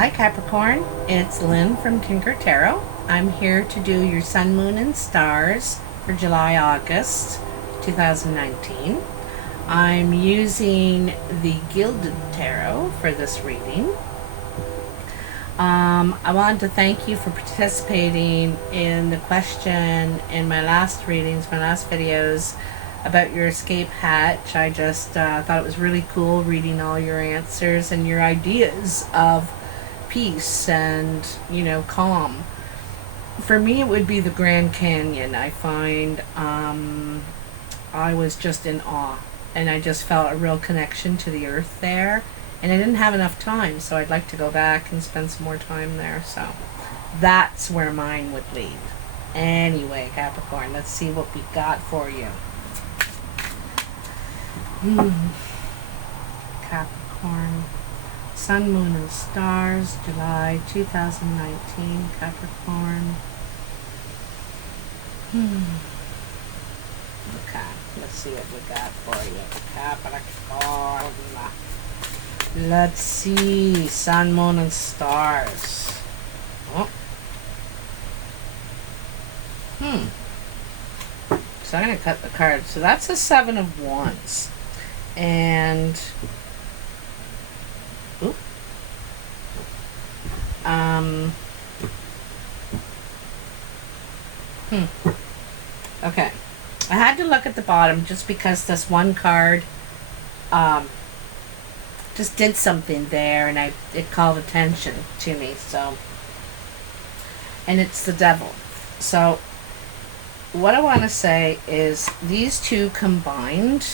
Hi Capricorn, it's Lynn from Tinker Tarot. I'm here to do your Sun, Moon, and Stars for July, August 2019. I'm using the Guilded Tarot for this reading. I wanted to thank you for participating in the question in my last readings, my last videos about your escape hatch. I just thought it was really cool reading all your answers and your ideas of peace and, you know, calm. For me, it would be the Grand Canyon. I find I was just in awe, and I just felt a real connection to the earth there, and I didn't have enough time, so I'd like to go back and spend some more time there. So that's where mine would lead. Anyway, Capricorn, let's see what we got for you. Capricorn, Sun, Moon, and Stars, July 2019, Capricorn. Okay, let's see what we got for you, Capricorn. Let's see, Sun, Moon, and Stars. Oh. So I'm going to cut the card. So that's a Seven of Wands. And okay, I had to look at the bottom just because this one card just did something there, and it called attention to me. So, and it's the Devil. So what I want to say is these two combined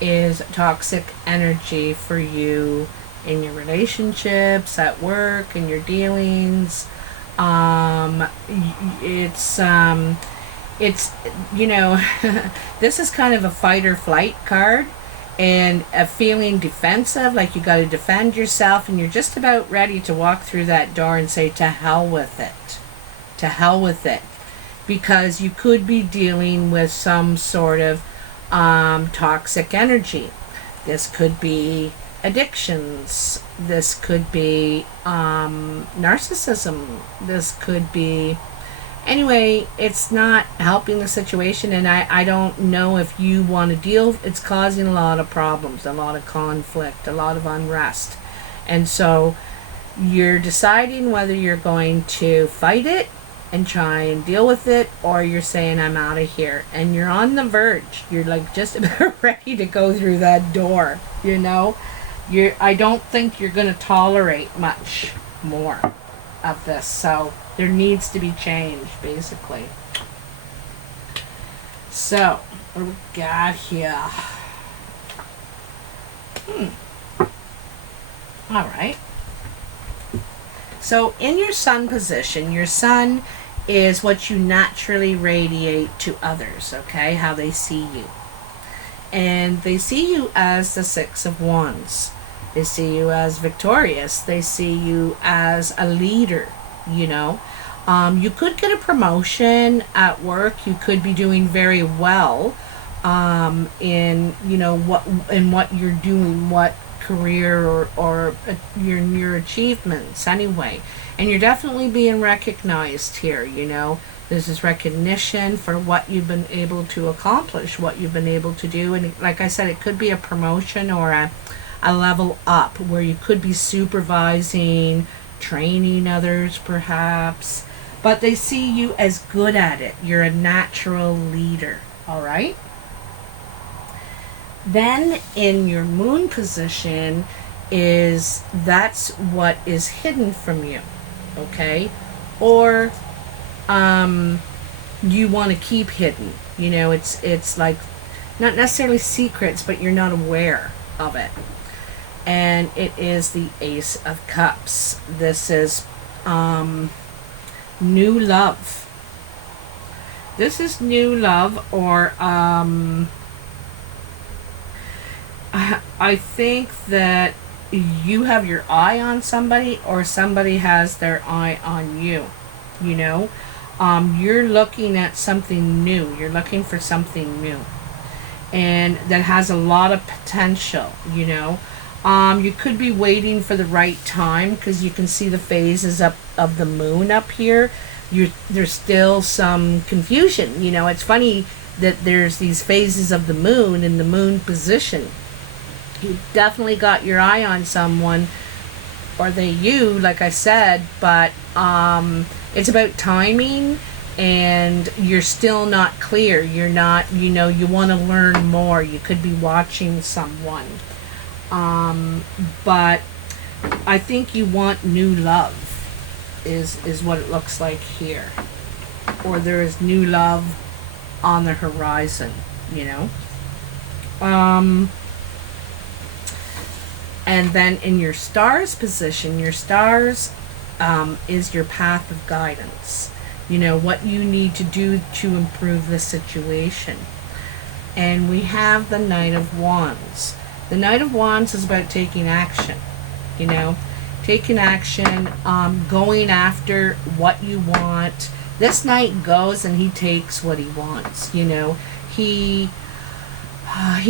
is toxic energy for you in your relationships, at work, in your dealings. It's you know, this is kind of a fight or flight card, and a feeling defensive, like you got to defend yourself, and you're just about ready to walk through that door and say, to hell with it. To hell with it. Because you could be dealing with some sort of toxic energy. This could be addictions. This could be narcissism. This could be... Anyway, it's not helping the situation, and I don't know if you want to deal... It's causing a lot of problems, a lot of conflict, a lot of unrest. And so you're deciding whether you're going to fight it and try and deal with it, or you're saying, I'm out of here. And you're on the verge. You're like just about ready to go through that door, you know? I don't think you're going to tolerate much more of this. So there needs to be change, basically. So, what do we got here? All right. So in your Sun position, your Sun is what you naturally radiate to others, okay? How they see you. And they see you as the Six of Wands. They see you as victorious. They see you as a leader, you know. You could get a promotion at work. You could be doing very well in, you know, what you're doing, what career or your achievements anyway. And you're definitely being recognized here, you know. This is recognition for what you've been able to accomplish, what you've been able to do. And like I said, it could be a promotion or a level up where you could be supervising, training others perhaps. But they see you as good at it. You're a natural leader, all right? Then in your Moon position that's what is hidden from you, okay? Or you want to keep hidden. You know, it's like not necessarily secrets, but you're not aware of it. And it is the Ace of Cups. This is new love. This is new love, or I think that you have your eye on somebody, or somebody has their eye on you, you know. You're looking at something new. You're looking for something new. And that has a lot of potential, you know. You could be waiting for the right time because you can see the phases up of the moon up here. There's still some confusion. You know, it's funny that there's these phases of the moon in the moon position. You definitely got your eye on someone, or they you, like I said, but it's about timing, and you're still not clear. You're not, you know, you want to learn more. You could be watching someone. But I think you want new love is what it looks like here. Or there is new love on the horizon, you know. And then in your stars position, your stars is your path of guidance. You know, what you need to do to improve the situation. And we have the Knight of Wands. The Knight of Wands is about taking action, you know, taking action, going after what you want. This knight goes and he takes what he wants, you know. He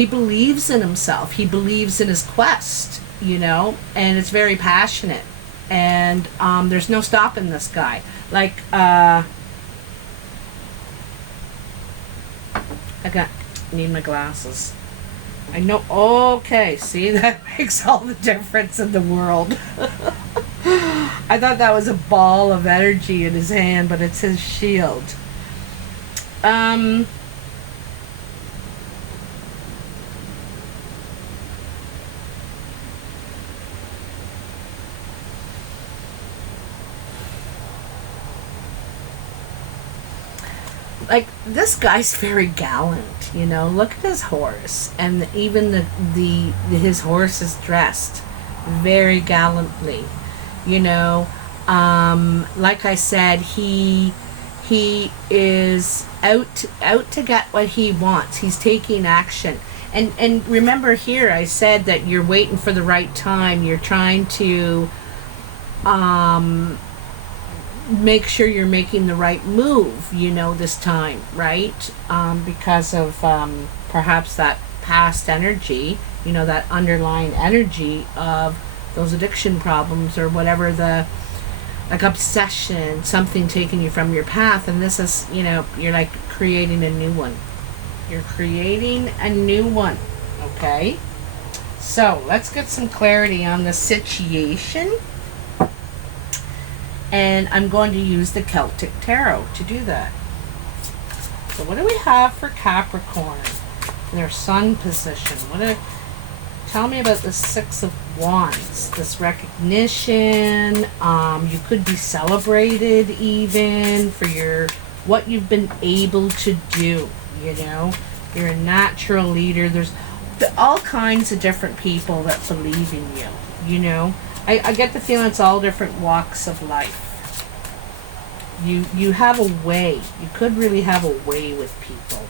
believes in himself. He believes in his quest, you know, and it's very passionate. And there's no stopping this guy. Like, need my glasses. I know. Okay, see, that makes all the difference in the world. I thought that was a ball of energy in his hand, but it's his shield. Like, this guy's very gallant, you know. Look at his horse, and even his horse is dressed very gallantly, you know. Like I said, he is out to get what he wants. He's taking action, and remember here I said that you're waiting for the right time. You're trying to make sure you're making the right move, you know, this time, right? Because of perhaps that past energy, you know, that underlying energy of those addiction problems or whatever, the like obsession, something taking you from your path. And this is, you know, you're like creating a new one. You're creating a new one, okay? So let's get some clarity on the situation. And I'm going to use the Celtic Tarot to do that. So what do we have for Capricorn? Their sun position. Tell me about the Six of Wands. This recognition. You could be celebrated even for what you've been able to do. You know, you're a natural leader. There's all kinds of different people that believe in you. You know. I get the feeling it's all different walks of life. You have a way. You could really have a way with people.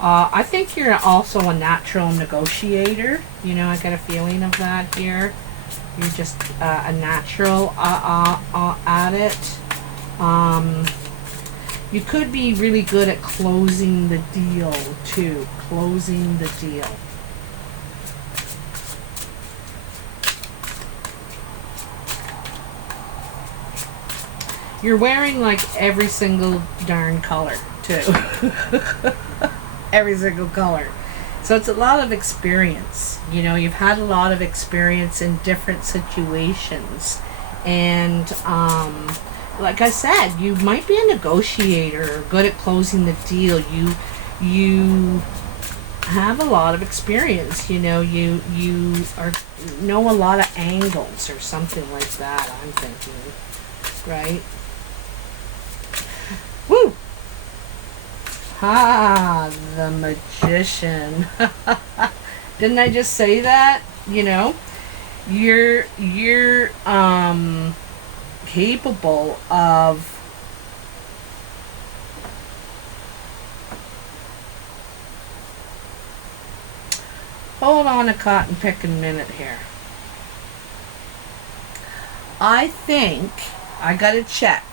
I think you're also a natural negotiator. You know, I get a feeling of that here. You're just a natural at it. You could be really good at closing the deal, too. Closing the deal. You're wearing like every single darn color, too. Every single color. So it's a lot of experience. You know, you've had a lot of experience in different situations. And like I said, you might be a negotiator, good at closing the deal. You have a lot of experience. You know, you know a lot of angles or something like that, I'm thinking. Right? Woo! Ha! The Magician. Didn't I just say that? You know, you're capable of hold on a cotton picking minute here. I think I gotta check.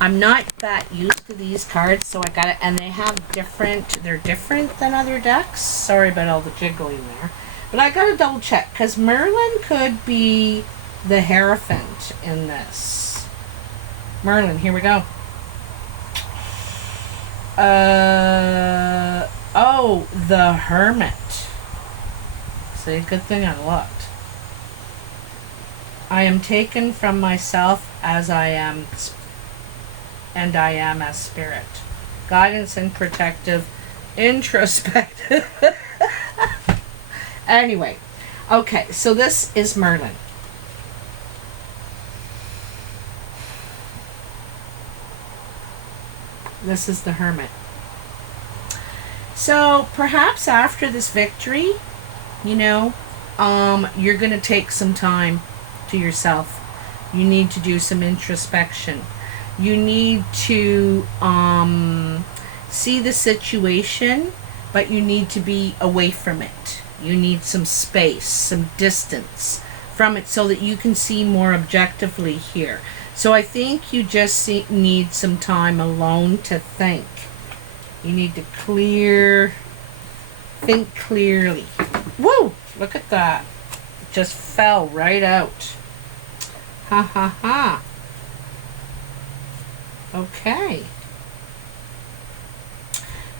I'm not that used to these cards, so I gotta, and they have they're different than other decks. Sorry about all the jiggling there. But I gotta double check, because Merlin could be the Hierophant in this. Merlin, here we go. Oh, the Hermit. See, good thing I looked. I am taken from myself as I am, and I am as spirit. Guidance and protective, introspective. Anyway, okay, so this is Merlin. This is the Hermit. So perhaps after this victory, you know, you're going to take some time to yourself. You need to do some introspection. You need to see the situation, but you need to be away from it. You need some space, some distance from it so that you can see more objectively here. So I think you just need some time alone to think. You need to think clearly. Woo! Look at that. It just fell right out. Ha ha ha. Okay.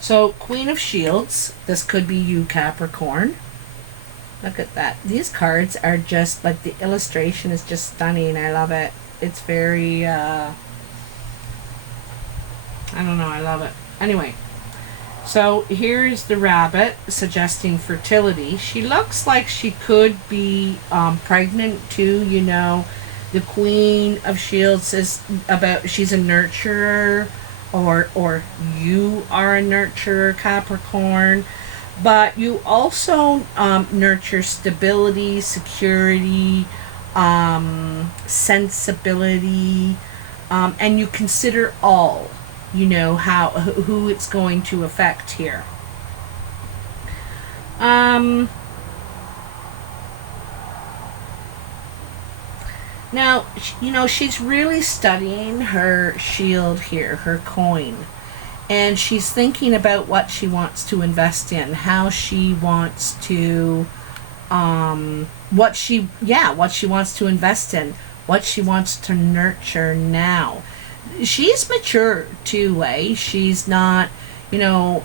So, Queen of Shields. This could be you, Capricorn. Look at that. These cards are just, like, the illustration is just stunning. I love it. It's very, I don't know, I love it. Anyway, so here's the rabbit suggesting fertility. She looks like she could be pregnant too, you know. The Queen of Shields is about, she's a nurturer, or you are a nurturer, Capricorn. But you also nurture stability, security, sensibility, and you consider all, you know, who it's going to affect here. Now, you know, she's really studying her shield here, her coin. And she's thinking about what she wants to invest in, how she wants to, what she wants to invest in, what she wants to nurture now. She's mature too, She's not, you know,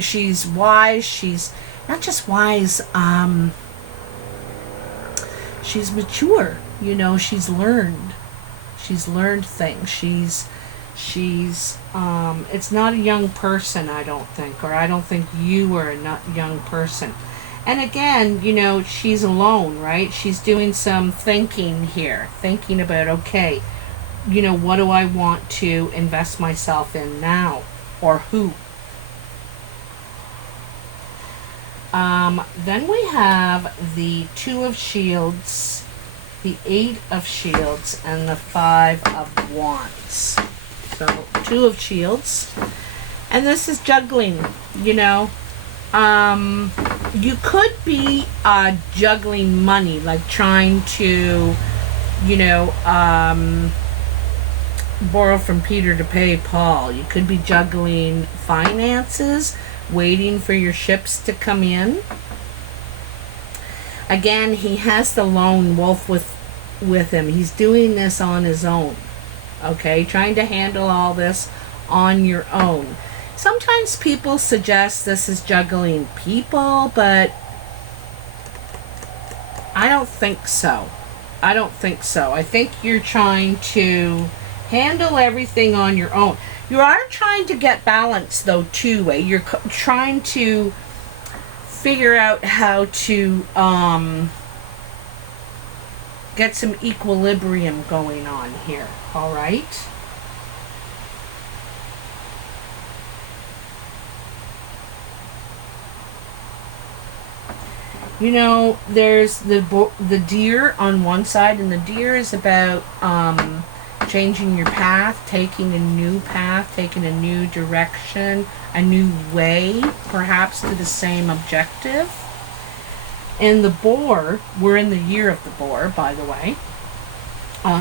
she's wise. She's not just wise, she's mature, you know, she's learned things. She's it's not a young person, I don't think, or I don't think you are a not young person. And again, you know, she's alone, right? She's doing some thinking here, thinking about, okay, you know, what do I want to invest myself in now, or who? Then we have the Two of Shields, the Eight of Shields, and the Five of Wands. So, Two of Shields. And this is juggling, you know. You could be juggling money, like trying to, you know, borrow from Peter to pay Paul. You could be juggling finances, waiting for your ships to come in. Again, he has the lone wolf with him. He's doing this on his own. Okay, trying to handle all this on your own. Sometimes people suggest this is juggling people, but I don't think so. I think you're trying to handle everything on your own. You are trying to get balance, though, too. You're trying to figure out how to get some equilibrium going on here. All right? You know, there's the deer on one side, and the deer is about changing your path, taking a new path, taking a new direction, a new way, perhaps to the same objective. And the boar, we're in the year of the boar, by the way,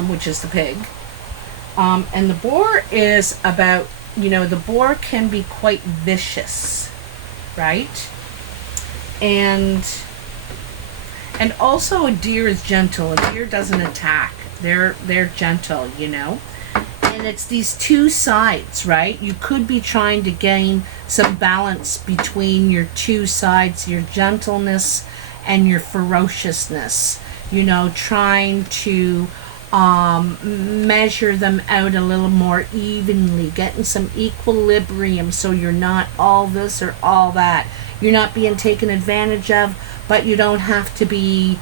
which is the pig. And the boar is about, you know, the boar can be quite vicious, right? And And also a deer is gentle. A deer doesn't attack. They're gentle, you know. And it's these two sides, right? You could be trying to gain some balance between your two sides, your gentleness and your ferociousness. You know, trying to measure them out a little more evenly, getting some equilibrium so you're not all this or all that. You're not being taken advantage of, but you don't have to be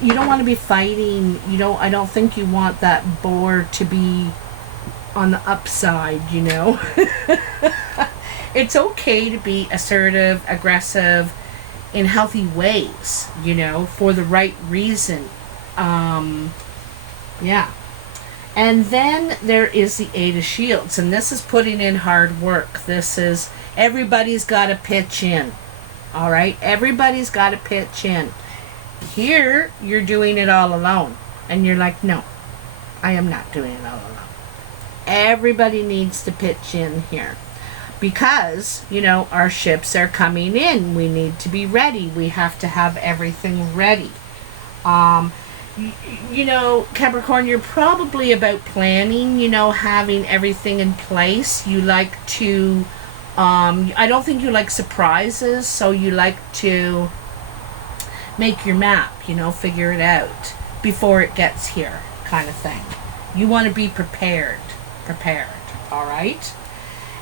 you don't want to be fighting. I don't think you want that boar to be on the upside, you know. It's okay to be assertive, aggressive, in healthy ways, you know, for the right reason. Yeah. And then there is the Eight of Shields, and this is putting in hard work. This is, everybody's got to pitch in. All right? Everybody's got to pitch in. Here, you're doing it all alone. And you're like, no, I am not doing it all alone. Everybody needs to pitch in here. Because, you know, our ships are coming in. We need to be ready. We have to have everything ready. You know, Capricorn, you're probably about planning, you know, having everything in place. You like to, I don't think you like surprises, so you like to make your map, you know, figure it out before it gets here, kind of thing. You want to be prepared, all right?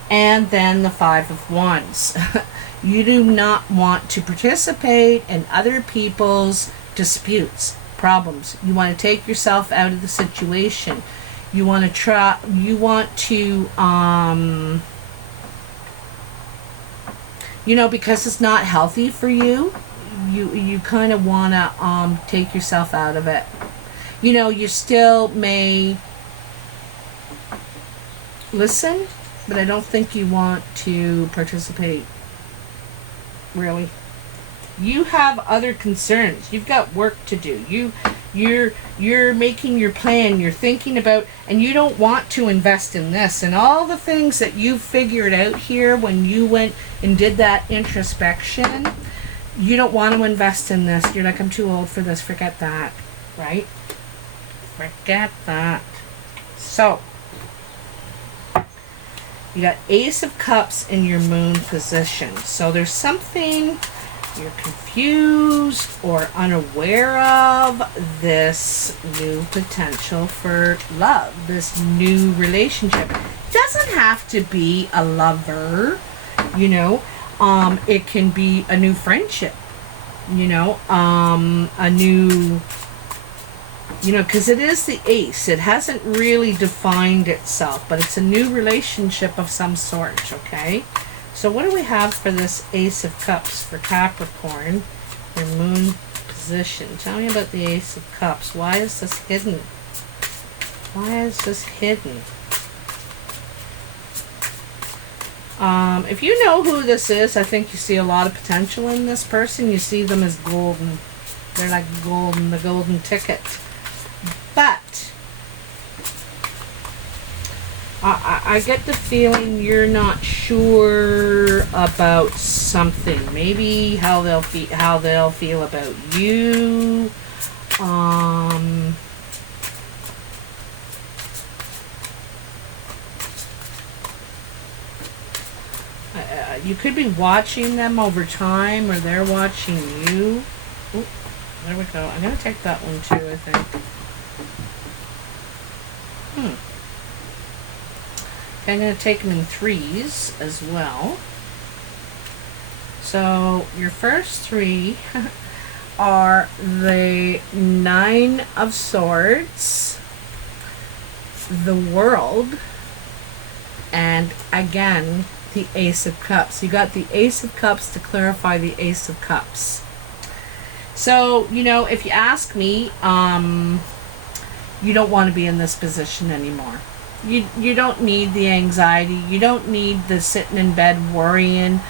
And then the Five of Wands. You do not want to participate in other people's disputes, problems. You want to take yourself out of the situation. You want to you know, because it's not healthy for you, you kind of want to take yourself out of it. You know, you still may listen, but I don't think you want to participate, really. You have other concerns. You've got work to do. You're making your plan. You're thinking about, and you don't want to invest in this. And all the things that you figured out here when you went and did that introspection, you don't want to invest in this. You're like, I'm too old for this. Forget that, right? Forget that. So, you got Ace of Cups in your moon position. So there's something you're confused or unaware of, this new potential for love, this new relationship. It doesn't have to be a lover, you know. It can be a new friendship, you know, a new, you know, because it is the ace. It hasn't really defined itself, but it's a new relationship of some sort, okay? So what do we have for this Ace of Cups for Capricorn, your moon position? Tell me about the Ace of Cups. Why is this hidden? Why is this hidden? If you know who this is, I think you see a lot of potential in this person. You see them as golden. They're like golden, the golden ticket. But I get the feeling you're not sure about something. Maybe how they'll feel about you. You could be watching them over time, or they're watching you. Ooh, there we go. I'm gonna take that one too, I think. I'm going to take them in threes as well. So your first three are the Nine of Swords, the World, and again the Ace of Cups. You got the Ace of Cups to clarify the Ace of Cups. So, you know, if you ask me, you don't want to be in this position anymore. You don't need the anxiety. You don't need the sitting in bed worrying.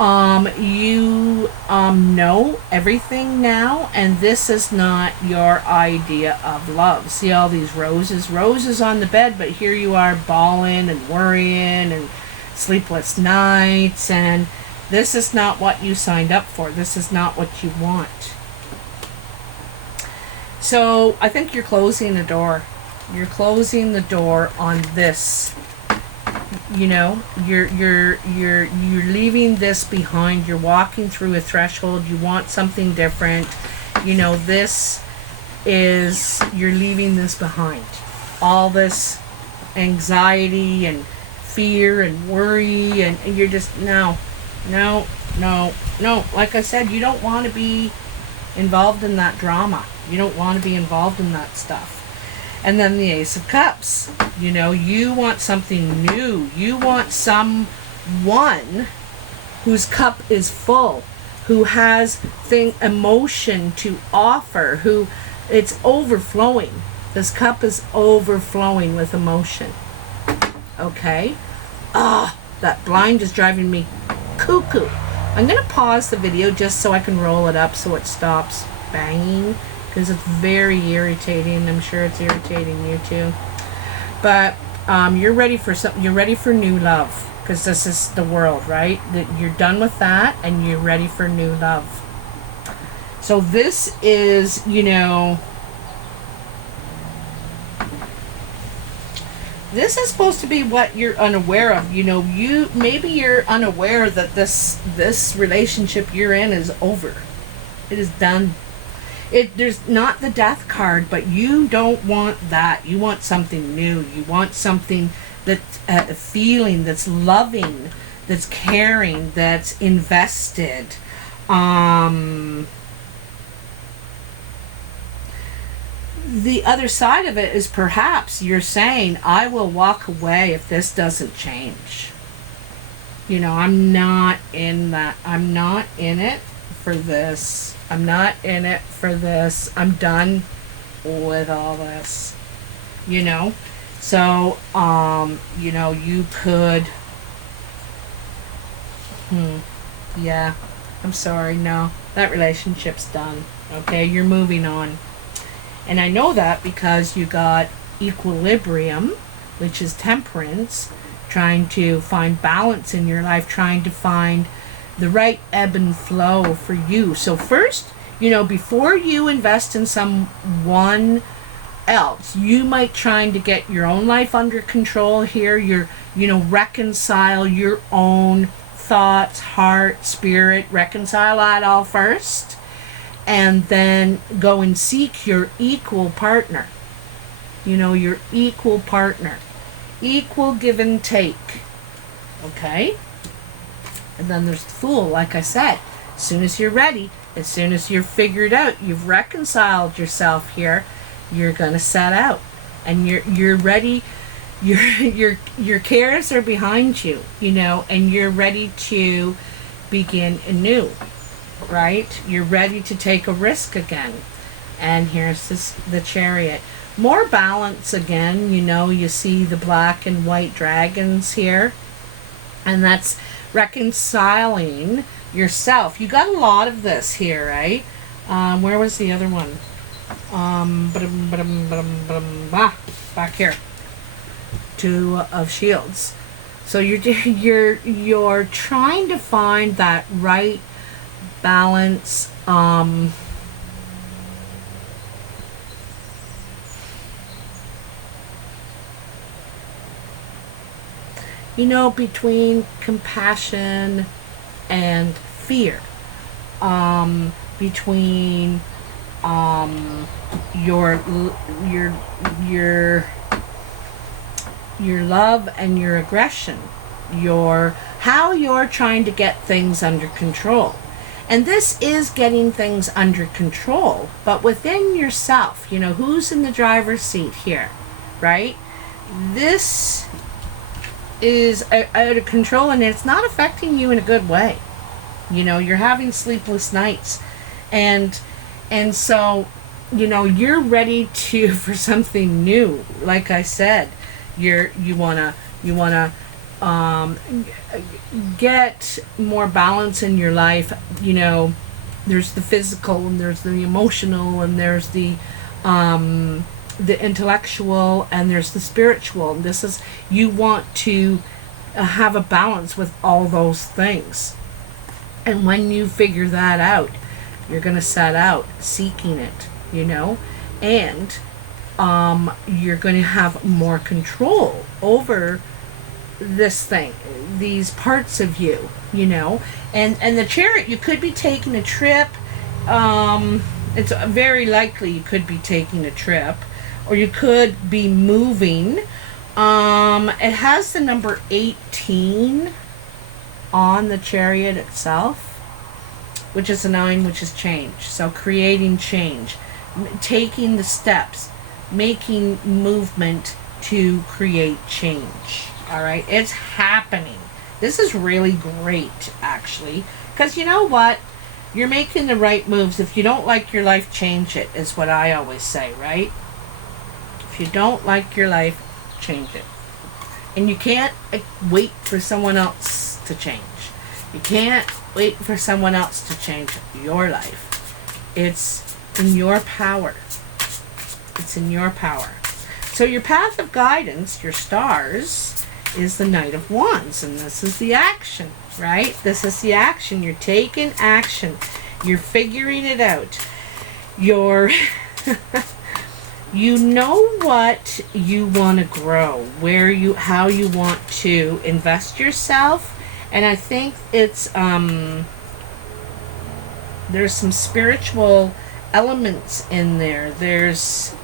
You know everything now, and this is not your idea of love. See all these roses on the bed, but here you are bawling and worrying and sleepless nights, and This is not what you signed up for. This is not what you want. So I think you're closing the door. You're closing the door on this. You know, you're leaving this behind. You're walking through a threshold. You want something different. You know, this is, you're leaving this behind. All this anxiety and fear and worry, and you're just, no. Like I said, you don't want to be involved in that drama. You don't want to be involved in that stuff. And then the Ace of Cups. You know, you want something new. You want someone whose cup is full, who has emotion to offer, who it's overflowing. This cup is overflowing with emotion. Okay? That blind is driving me cuckoo. I'm going to pause the video just so I can roll it up so it stops banging, because it's very irritating. I'm sure it's irritating you too. But you're ready for something. You're ready for new love, because this is the world, right? That you're done with that and you're ready for new love. So this is, you know, this is supposed to be what you're unaware of. You know, maybe you're unaware that this relationship you're in is over. It is done. There's not the death card, but you don't want that. You want something new. You want something that's a feeling, that's loving, that's caring, that's invested. The other side of it is perhaps you're saying, I will walk away if this doesn't change. You know, I'm not in that. I'm not in it for this. I'm not in it for this. I'm done with all this. You know? So, you know, you could... Yeah. I'm sorry. No. That relationship's done. Okay? You're moving on. And I know that because you got equilibrium, which is temperance, trying to find balance in your life, trying to find the right ebb and flow for you. So first, you know, before you invest in someone else, you might trying to get your own life under control here. You know, reconcile your own thoughts, heart, spirit, reconcile that all first. And then go and seek your equal partner. You know, your equal partner. Equal give and take. Okay? And then there's the Fool, like I said. As soon as you're ready, as soon as you're figured out, you've reconciled yourself here, you're going to set out. And you're ready. Your cares are behind you, you know, and you're ready to begin anew. Right? You're ready to take a risk again. And here's the Chariot. More balance again. You know, you see the black and white dragons here. And that's reconciling yourself. You got a lot of this here, right? Where was the other one? Back here. Two of Shields. So you're trying to find that right balance. You know, between compassion and fear, between your love and your aggression, how you're trying to get things under control. And this is getting things under control, but within yourself. You know, who's in the driver's seat here, right? This is out of control, and it's not affecting you in a good way. You know, you're having sleepless nights, and so, you know, you're ready for something new. Like I said, you wanna get more balance in your life. You know, there's the physical, and there's the emotional, and there's the intellectual, and there's the spiritual. And you want to have a balance with all those things. And when you figure that out, you're going to set out seeking it, you know, and you're going to have more control over this thing, these parts of you, you know. And the Chariot, you could be taking a trip. It's very likely you could be taking a trip, or you could be moving. It has the number 18 on the Chariot itself, which is a 9, which is change. So creating change, taking the steps, making movement to create change. All right, it's happening. This is really great, actually, because you know what? You're making the right moves. If you don't like your life, change it, is what I always say, right? If you don't like your life, change it. And you can't wait for someone else to change. You can't wait for someone else to change your life. It's in your power. It's in your power. So your path of guidance, your stars, is the Knight of Wands. And this is the action, right? This is the action. You're taking action. You're figuring it out. You're... You know what you want to grow, how you want to invest yourself, and I think it's there's some spiritual elements in there. There's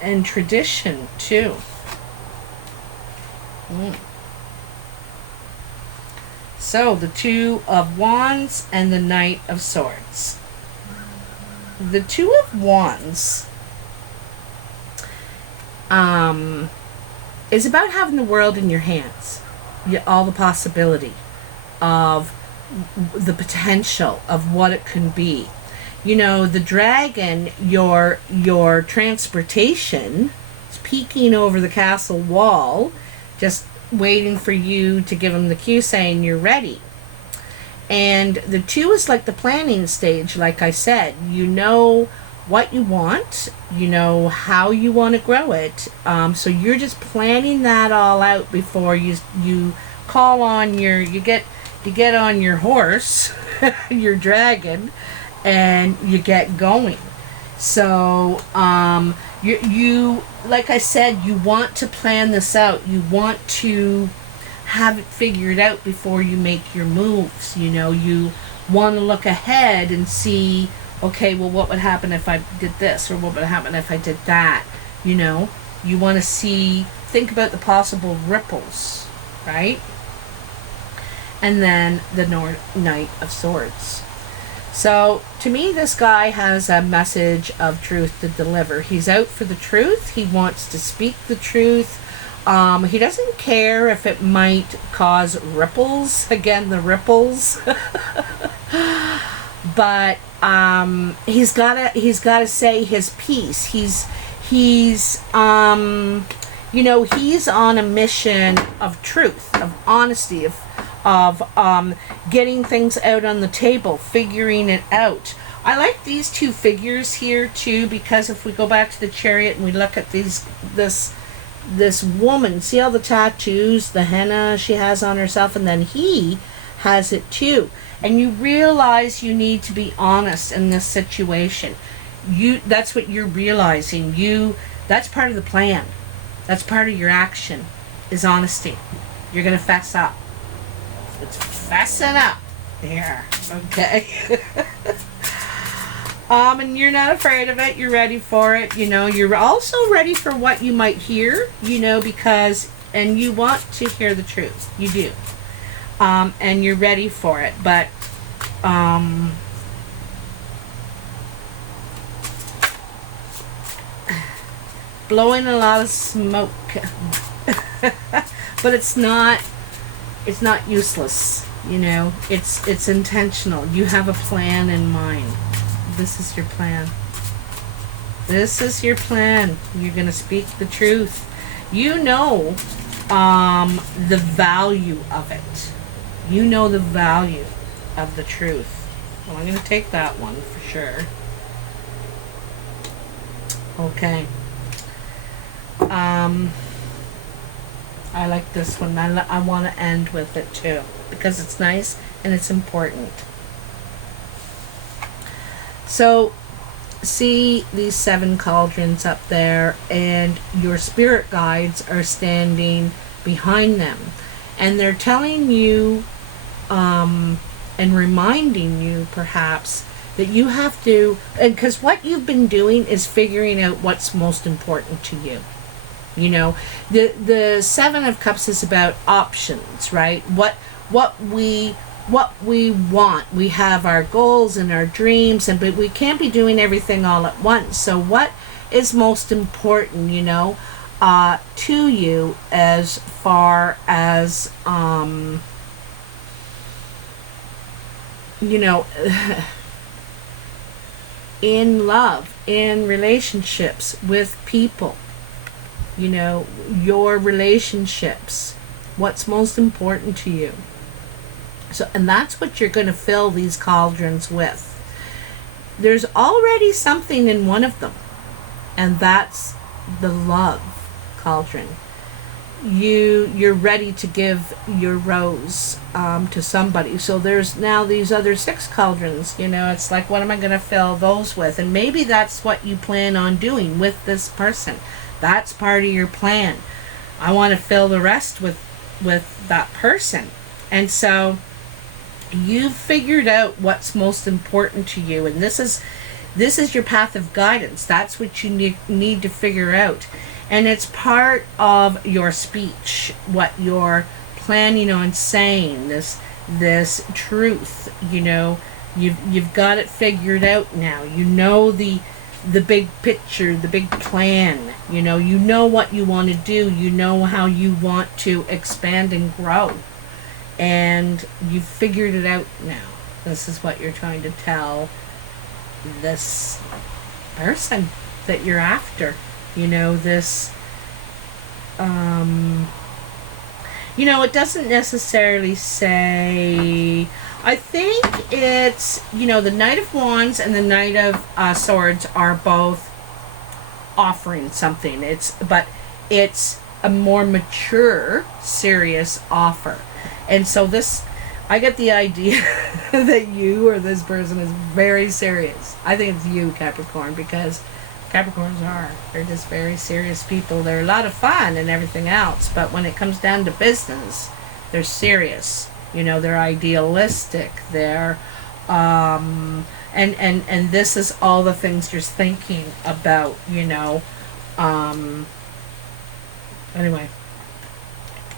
and tradition too. So the Two of Wands and the Knight of Swords. The Two of Wands is about having the world in your hands. All the possibility of the potential of what it can be. You know, the dragon, your transportation, is peeking over the castle wall, just waiting for you to give him the cue saying you're ready. And the 2 is like the planning stage, like I said. You know what you want. You know how you want to grow it. So you're just planning that all out before you call on you get on your horse, your dragon, and you get going. So you like I said, you want to plan this out. You want to have it figured out before you make your moves. You know, you want to look ahead and see, okay, well, what would happen if I did this, or what would happen if I did that? You know, you want to think about the possible ripples, right? And then the Knight of Swords. So to me, this guy has a message of truth to deliver. He's out for the truth. He wants to speak the truth. He doesn't care if it might cause ripples. Again, the ripples. But he's gotta say his piece. He's on a mission of truth, of honesty, of getting things out on the table, figuring it out. I like these 2 figures here too, because if we go back to the Chariot and we look at this woman, see all the tattoos, the henna she has on herself, and then he has it too. And you realize you need to be honest in this situation. That's what you're realizing. That's part of the plan. That's part of your action, is honesty. You're going to fess up. It's fessing up here, okay? And you're not afraid of it. You're ready for it. You know, you're also ready for what you might hear, you know, and you want to hear the truth. You do. And you're ready for it. But, blowing a lot of smoke. But it's not useless, you know. It's intentional. You have a plan in mind. This is your plan. This is your plan. You're going to speak the truth. You know the value of it. You know the value of the truth. Well, I'm going to take that one for sure. Okay. I like this one. I want to end with it too because it's nice and it's important. So, see these 7 cauldrons up there, and your spirit guides are standing behind them, and they're telling you and reminding you perhaps that you have to, and because what you've been doing is figuring out what's most important to you. You know, the 7 of Cups is about options, right? What we want. We have our goals and our dreams, but we can't be doing everything all at once. So what is most important, you know, to you as far as, you know, in love, in relationships with people, you know, your relationships, what's most important to you. So, and that's what you're going to fill these cauldrons with. There's already something in one of them, and that's the love cauldron. You're ready to give your rose to somebody. So there's now these other 6 cauldrons. You know, it's like, what am I going to fill those with? And maybe that's what you plan on doing with this person. That's part of your plan. I want to fill the rest with that person. And so you've figured out what's most important to you, and this is your path of guidance. That's what you need to figure out, and it's part of your speech, what you're planning on saying, this truth. You know, you've got it figured out now. You know the big picture, the big plan. You know what you want to do. You know how you want to expand and grow. And you've figured it out now. This is what you're trying to tell this person that you're after. You know, this, you know, it doesn't necessarily say, I think it's, you know, the Knight of Wands and the Knight of Swords are both offering something. But it's a more mature, serious offer. And so this, I get the idea that you or this person is very serious. I think it's you, Capricorn, because Capricorns they're just very serious people. They're a lot of fun and everything else, but when it comes down to business, they're serious. You know, they're idealistic. They're, and this is all the things you're thinking about, you know. Anyway.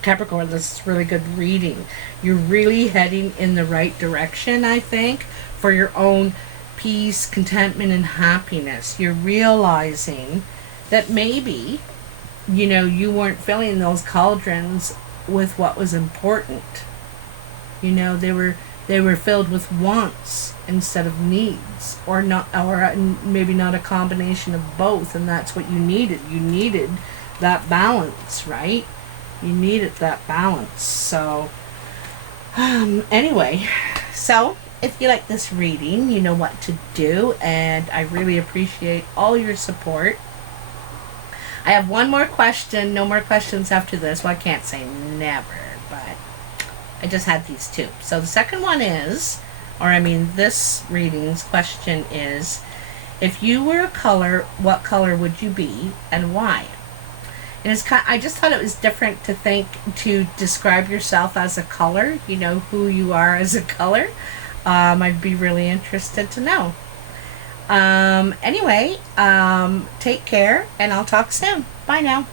Capricorn, this is really good reading. You're really heading in the right direction, I think, for your own peace, contentment, and happiness. You're realizing that maybe, you know, you weren't filling those cauldrons with what was important. You know, they were filled with wants instead of needs, or maybe not a combination of both, and that's what you needed. You needed that balance, right? You needed that balance. So anyway, so if you like this reading, you know what to do, and I really appreciate all your support. I have one more question. No more questions after this. Well, I can't say never, but I just had these 2. So the second one is, this reading's question is, if you were a color, what color would you be and why? And I just thought it was different to describe yourself as a color, you know, who you are as a color. I'd be really interested to know. Anyway, take care, and I'll talk soon. Bye now.